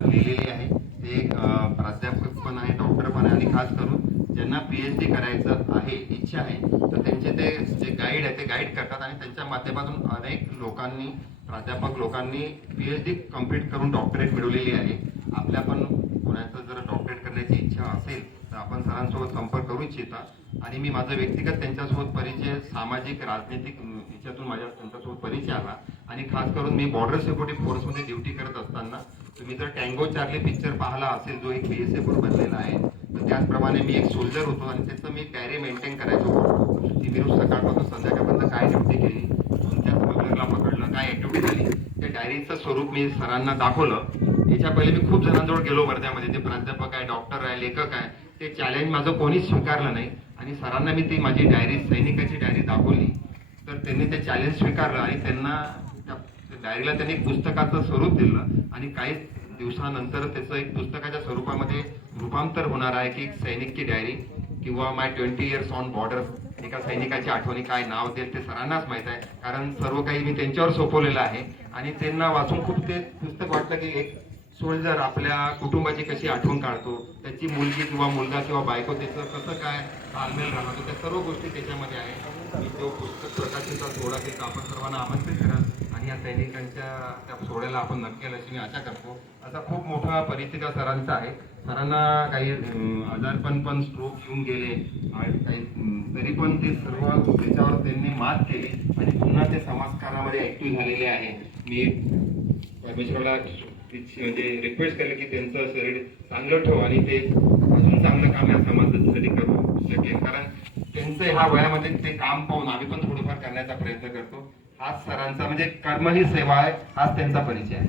लिहिलेली आहे. ते एक प्राध्यापक पण आहे डॉक्टर पण आहे. आणि खास करून ज्यांना पीएच डी करायचं आहे इच्छा आहे तर त्यांचे ते जे गाईड आहे ते गाईड करतात आणि त्यांच्या माध्यमातून अनेक लोकांनी प्राध्यापक लोकांनी पीएच डी कंप्लीट करून डॉक्टरेट मिळवलेली आहे. आपल्या पण कोणाचं जर डॉक्टरेट करण्याची इच्छा असेल तर आपण सरांसोबत संपर्क करू इच्छिता. आणि मी माझं व्यक्तिगत त्यांच्यासोबत परिचय सामाजिक राजनैतिक याच्यातून माझ्या त्यांच्यासोबत परिचय आला. आणि खास करून मी बॉर्डर सिक्युरिटी फोर्समध्ये ड्युटी करत असताना तुम्ही जर टँगो चार्ली पिक्चर पाहिला असेल जो एक बी एस एफ बनलेला आहे तर त्याचप्रमाणे मी एक सोल्जर होतो आणि त्याचं मी डायरी मेंटेन करायचो. की मी रोज सकाळपासून संध्याकाळपर्यंत काय ड्युटी केली. कोणत्या स्मगलरला पकडलं काय ॲक्टिव्हिटी झाली. त्या डायरीचं स्वरूप मी सरांना दाखवलं. याच्या पहिले मी खूप जणांजवळ गेलो वर्ध्यामध्ये. ते प्राध्यापक आहे डॉक्टर आहे लेखक आहे. ते चॅलेंज माझं कोणीच स्वीकारलं नाही. आणि सरांना मी ती माझी डायरी सैनिकाची डायरी दाखवली. तर त्यांनी ते चॅलेंज स्वीकारलं आणि त्यांना डायरीला त्यांनी एक पुस्तकाचं स्वरूप दिलं आणि काही दिवसानंतर त्याचं एक पुस्तकाच्या स्वरूपामध्ये रूपांतर होणार आहे की सैनिकची डायरी किंवा my twenty years on border. एका सैनिकाची आठवणी काय नाव देईल ते सरांनाच माहीत आहे. कारण सर्व काही मी त्यांच्यावर सोपवलेलं आहे आणि त्यांना वाचून खूप ते पुस्तक वाटलं की एक सोल्जर आपल्या कुटुंबाची कशी आठवण काढतो त्याची मुलगी किंवा मुलगा किंवा बायको त्याचं कसं काय तालमेल राहतो त्या सर्व गोष्टी त्याच्यामध्ये आहे. मी तो पुस्तक प्रकाशनचा सोहळा केला आपण सर्वांना आमंत्रित करा. सैनिकांच्या त्या सोहळ्याला आपण नक्की अशी मी आशा करतो. असा खूप मोठा परिस्थिती सरांचा आहे. सरांना काही आजारपण पण स्ट्रोक येऊन गेले. आणि काही तरी पण ते सर्व त्याच्यावर त्यांनी मात केली. आणि पुन्हा ते समाजकारामध्ये ऍक्टिव्ह झालेले आहे. मी परमेश्वराला म्हणजे रिक्वेस्ट केलं की त्यांचं शरीर चांगलं ठेव आणि ते अजून चांगलं काम या समाजासाठी करू शकेल. कारण त्यांचं ह्या वयामध्ये ते काम पाहून आम्ही पण थोडंफार करण्याचा प्रयत्न करतो. आज सरांचा म्हणजे कर्म ही सेवा आहे हाच त्यांचा परिचय आहे.